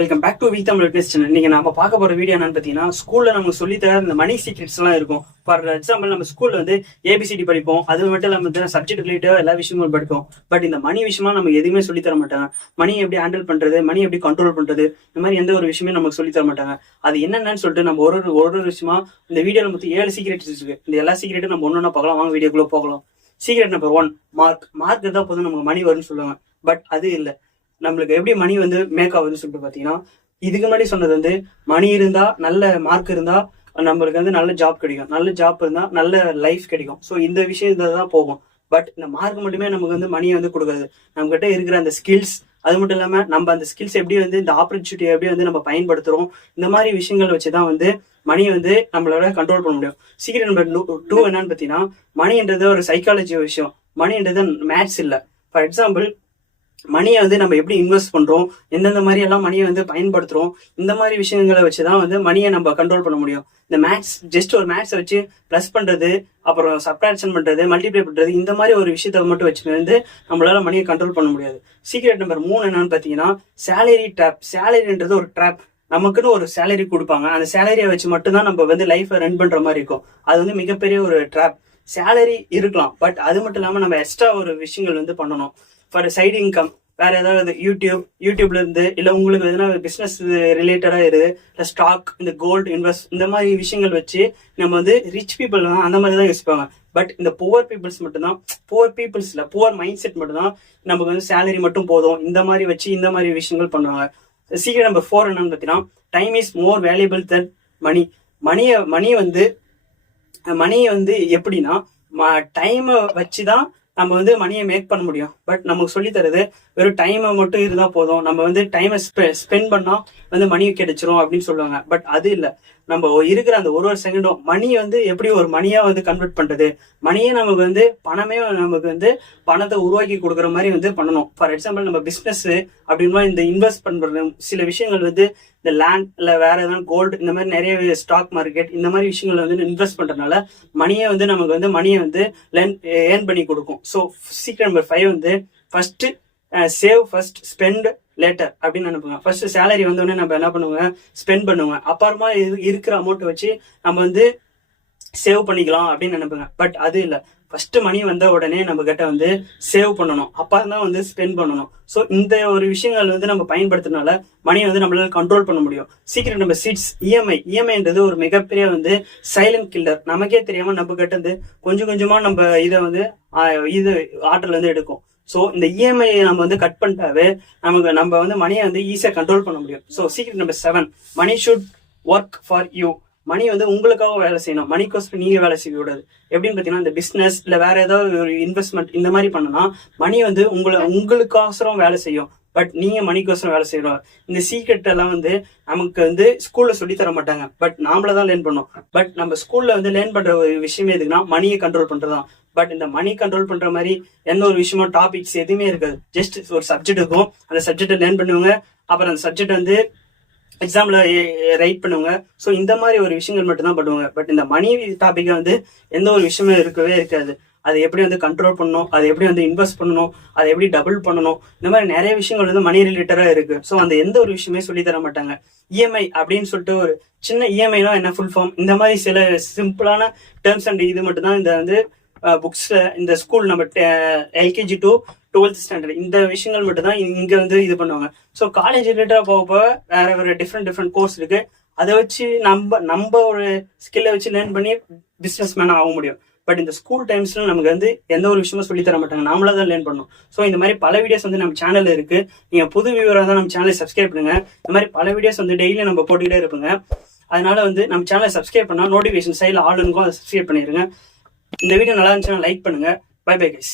Welcome back to V Tamil test. இன்னைக்கு நம்ம பார்க்க போற வீடியோ என்னன்னு பாத்தீங்கன்னா, ஸ்கூல்ல நமக்கு சொல்லி தர இந்த மணி சீக்ரெட்ஸ் எல்லாம் இருக்கும். ஃபார் எக்ஸாம்பிள், நம்ம ஸ்கூல்ல வந்து ஏபிசிடி படிப்போம். அது மட்டும் இல்லாம சப்ஜெக்ட் ரிலேட்டடா எல்லா விஷயங்களும் படிப்போம். பட் இந்த மணி விஷயமா நம்ம எதுவுமே சொல்லி தர மாட்டாங்க. மணி எப்படி ஹேண்டில் பண்றது, மணி எப்படி கண்ட்ரோல் பண்றது, இந்த மாதிரி எந்த ஒரு விஷயமே நமக்கு சொல்லி தர மாட்டாங்க. அது என்னென்னு சொல்லிட்டு நம்ம ஒரு விஷயமா இந்த வீடியோல மொத்தம் 7 சீக்ரெட்ஸ் இருக்கு. இந்த எல்லா சீக்ரெட்டும் நம்ம ஒன்னொன்னா பார்க்கலாம். வாங்க வீடியோக்குள்ள போகலாம். சீக்ரெட் நம்பர் 1, மார்க் இருந்தா போதும் நமக்கு மணி வரும்னு சொல்லுவாங்க. பட் அது இல்லை. நம்மளுக்கு எப்படி மணி வந்து மேக் ஆகுதுன்னு சொல்லிட்டு பாத்தீங்கன்னா, இதுக்கு முன்னாடி சொன்னது வந்து மணி இருந்தா, நல்ல மார்க் இருந்தா நம்மளுக்கு வந்து நல்ல ஜாப் கிடைக்கும், நல்ல ஜாப் இருந்தா நல்ல லைஃப் கிடைக்கும். ஸோ இந்த விஷயம் தான் போகும். பட் இந்த மார்க் மட்டுமே நமக்கு வந்து மணியை வந்து கொடுக்காது. நம்ம கிட்ட இருக்கிற அந்த ஸ்கில்ஸ், அது மட்டும் இல்லாம நம்ம அந்த ஸ்கில்ஸ் எப்படி வந்து இந்த ஆப்பர்ச்சுனிட்டி எப்படி வந்து நம்ம பயன்படுத்துறோம், இந்த மாதிரி விஷயங்கள் வச்சுதான் வந்து மணியை வந்து நம்மளோட கண்ட்ரோல் பண்ண முடியும். சீக்ரெட் நம்பர் 2 என்னன்னு பாத்தீங்கன்னா, மணின்றது ஒரு சைக்காலஜி விஷயம். மணின்றது மேத்ஸ் இல்லை. ஃபார் எக்ஸாம்பிள், மணியை வந்து நம்ம எப்படி இன்வெஸ்ட் பண்றோம், எந்தெந்த மாதிரி எல்லாம் மணியை வந்து பயன்படுத்துறோம், இந்த மாதிரி விஷயங்களை வச்சுதான் வந்து மணியை நம்ம கண்ட்ரோல் பண்ண முடியும். இந்த மேத்ஸ், ஜஸ்ட் ஒரு மேத்ஸை வச்சு பிளஸ் பண்றது, அப்புறம் சப்ட்ராக்ஷன் பண்றது, மல்டிப்ளை பண்றது, இந்த மாதிரி ஒரு விஷயத்த மட்டும் வச்சுட்டு வந்து நம்மளால மணியை கண்ட்ரோல் பண்ண முடியாது. சீக்ரெட் நம்பர் 3 என்னன்னு பாத்தீங்கன்னா, சேலரி ட்ராப். சேலரின்றது ஒரு ட்ராப். நமக்குன்னு ஒரு சேலரி கொடுப்பாங்க. அந்த சேலரியை வச்சு மட்டும்தான் நம்ம வந்து லைஃபை ரன் பண்ற மாதிரி இருக்கும். அது வந்து மிகப்பெரிய ஒரு ட்ராப். சேலரி இருக்கலாம், பட் அது மட்டும் இல்லாம நம்ம எக்ஸ்ட்ரா ஒரு விஷயங்கள் வந்து பண்ணணும். ஃபார் சைடு இன்கம், வேற ஏதாவது யூடியூப்ல இருந்து, இல்ல உங்களுக்கு எதனா பிசினஸ் ரிலேட்டடா இருக்கு, இல்ல ஸ்டாக், இந்த கோல்டு இன்வெஸ்ட், இந்த மாதிரி விஷயங்கள் வச்சு நம்ம வந்து ரிச் பீப்புள் அந்த மாதிரி தான் யோசிப்பாங்க. பட் இந்த புவர் பீப்புள்ஸ் மட்டும்தான், புவர் மைண்ட் செட் மட்டும்தான் நமக்கு வந்து சேலரி மட்டும் போதும், இந்த மாதிரி வச்சு இந்த மாதிரி விஷயங்கள் பண்ணுவாங்க. சீக்ரெட் நம்பர் 4 என்னன்னு பார்த்தீங்கன்னா, டைம் இஸ் மோர் வேல்யூபிள் தென் மணி. மணியை வந்து எப்படின்னா, டைமை வச்சுதான் நம்ம வந்து மணியை மேக் பண்ண முடியும். பட் நமக்கு சொல்லி தருது வெறும் டைமை மட்டும் இருந்தா போதும், நம்ம வந்து டைமை ஸ்பெண்ட் பண்ணா வந்து மணி கிடைச்சிரும் அப்படின்னு சொல்லுவாங்க. பட் அது இல்லை. நம்ம இருக்கிற அந்த ஒரு செகண்டும் மணியை வந்து எப்படி ஒரு மணியா வந்து கன்வெர்ட் பண்றது, மணியே நமக்கு வந்து பணமே நமக்கு வந்து பணத்தை உருவாக்கி கொடுக்குற மாதிரி வந்து பண்ணணும். ஃபார் எக்ஸாம்பிள், நம்ம பிசினஸ் அப்படின்னா இந்த இன்வெஸ்ட் பண்றது சில விஷயங்கள் வந்து இந்த லேண்ட், இல்ல வேற ஏதாவது கோல்டு, இந்த மாதிரி நிறைய ஸ்டாக் மார்க்கெட், இந்த மாதிரி விஷயங்கள் வந்து இன்வெஸ்ட் பண்றதுனால மணியை வந்து நமக்கு வந்து மணியை வந்து ஏர்ன் பண்ணி கொடுக்கும். ஸோ சீக்ரெட் நம்பர் 5 வந்து, first save first spend later அப்படின்னு நினைப்புங்க. ஃபர்ஸ்ட் சேலரி வந்தோடனே நம்ம என்ன பண்ணுவோங்க, ஸ்பெண்ட் பண்ணுவோம். அப்புறமா இருக்கிற அமௌண்ட் வச்சு நம்ம வந்து சேவ் பண்ணிக்கலாம் அப்படின்னு நினைப்புங்க. பட் அது இல்லை. ஃபர்ஸ்ட் மணி வந்த உடனே நம்ம கிட்ட வந்து சேவ் பண்ணணும், அப்புறம் தான் வந்து ஸ்பெண்ட் பண்ணணும். ஸோ இந்த ஒரு விஷயங்கள் வந்து நம்ம பயன்படுத்துறதுனால மணியை வந்து நம்மளால கண்ட்ரோல் பண்ண முடியும். சீக்ரெட் நம்பர் 6, இஎம்ஐன்றது ஒரு மிகப்பெரிய வந்து சைலண்ட் கில்லர். நமக்கே தெரியாம நம்ம கிட்ட வந்து கொஞ்சம் கொஞ்சமா நம்ம இதை வந்து ஆற்றல் வந்து எடுக்கும். ஸோ இந்த இஎம்ஐ நம்ம வந்து கட் பண்ணிட்டாவே நம்ம வந்து மணியை வந்து ஈஸியாக கண்ட்ரோல் பண்ண முடியும். So secret number 7, money should work for you. Money வந்து உங்களுக்காக வேலை செய்யணும், மணிக்கோசரம் நீங்க வேலை செய்ய கூடாது. எப்படின்னு பாத்தீங்கன்னா, இந்த பிசினஸ் இல்ல வேற ஏதாவது ஒரு இன்வெஸ்ட்மெண்ட் இந்த மாதிரி பண்ணனா மணி வந்து உங்களுக்கோசரம் வேலை செய்யும். பட் நீங்க மணிக்கோசரம் வேலை செய்யணும். இந்த சீக்ரெட் எல்லாம் வந்து நமக்கு வந்து ஸ்கூல்ல சொல்லி தர மாட்டாங்க. பட் நாமள தான் லேர்ன் பண்ணோம். பட் நம்ம ஸ்கூல்ல வந்து லேர்ன் பண்ற ஒரு விஷயமே எதுக்குன்னா, மணியை கண்ட்ரோல் பண்றதுதான். பட் இந்த மணி கண்ட்ரோல் பண்ற மாதிரி எந்த ஒரு விஷயமோ டாபிக்ஸ் எதுவுமே இருக்காது. ஜஸ்ட் ஒரு சப்ஜெக்ட் இருக்கும், அந்த சப்ஜெக்டை லேர்ன் பண்ணுவாங்க, அப்புறம் அந்த சப்ஜெக்ட் வந்து எக்ஸாம்ல ரைட் பண்ணுவாங்க. ஸோ இந்த மாதிரி ஒரு விஷயங்கள் மட்டும் தான் பண்ணுவாங்க. பட் இந்த மணி டாபிக்கை வந்து எந்த ஒரு விஷயமே இருக்கவே இருக்காது. அதை எப்படி வந்து கண்ட்ரோல் பண்ணணும், அதை எப்படி வந்து இன்வெஸ்ட் பண்ணணும், அதை எப்படி டபுள் பண்ணணும், இந்த மாதிரி நிறைய விஷயங்கள் வந்து மணி ரிலேட்டடா இருக்கு. ஸோ அந்த எந்த ஒரு விஷயமே சொல்லி தர மாட்டாங்க. இஎம்ஐ அப்படின்னு சொல்லிட்டு ஒரு சின்ன இஎம்ஐனா என்ன, ஃபுல் ஃபார்ம், இந்த மாதிரி சில சிம்பிளான டேர்ம்ஸ் அண்ட் இது மட்டும் தான் இந்த வந்து புக்ஸ்ல, இந்த ஸ்கூல் நம்ம எல்கேஜி டு 12th ஸ்டாண்டர்ட் இந்த விஷயங்கள் மட்டும் தான் இங்க வந்து இது பண்ணுவாங்க. ஸோ காலேஜ் ரிலேட்டடா போக வேற வேற டிஃப்ரெண்ட் கோர்ஸ் இருக்கு. அதை வச்சு நம்ம ஒரு ஸ்கில்லை வச்சு லேர்ன் பண்ணி பிசினஸ் மேன் ஆக முடியும். பட் இந்த ஸ்கூல் டைம்ஸ்ல நமக்கு வந்து எந்த ஒரு விஷயமும் சொல்லி தர மாட்டாங்க, நாமளா தான் லேர்ன் பண்ணணும். ஸோ இந்த மாதிரி பல வீடியோஸ் வந்து நம்ம சேனல்ல இருக்கு. நீங்க புது வியூவரா தான் நம்ம சேனலை சப்ஸ்கிரைப் பண்ணுங்க. இந்த மாதிரி பல வீடியோஸ் வந்து டெய்லி நம்ம போட்டுக்கிட்டே இருப்போங்க. அதனால வந்து நம்ம சேனலை சப்ஸ்கிரைப் பண்ணா நோட்டிஃபிகேஷன் சைடில் ஆல் இருக்கும், அதை சப்ஸ்கிரைப் பண்ணிருங்க. இந்த வீடியோ நல்லா இருந்துச்சுன்னா லைக் பண்ணுங்க. Bye bye guys.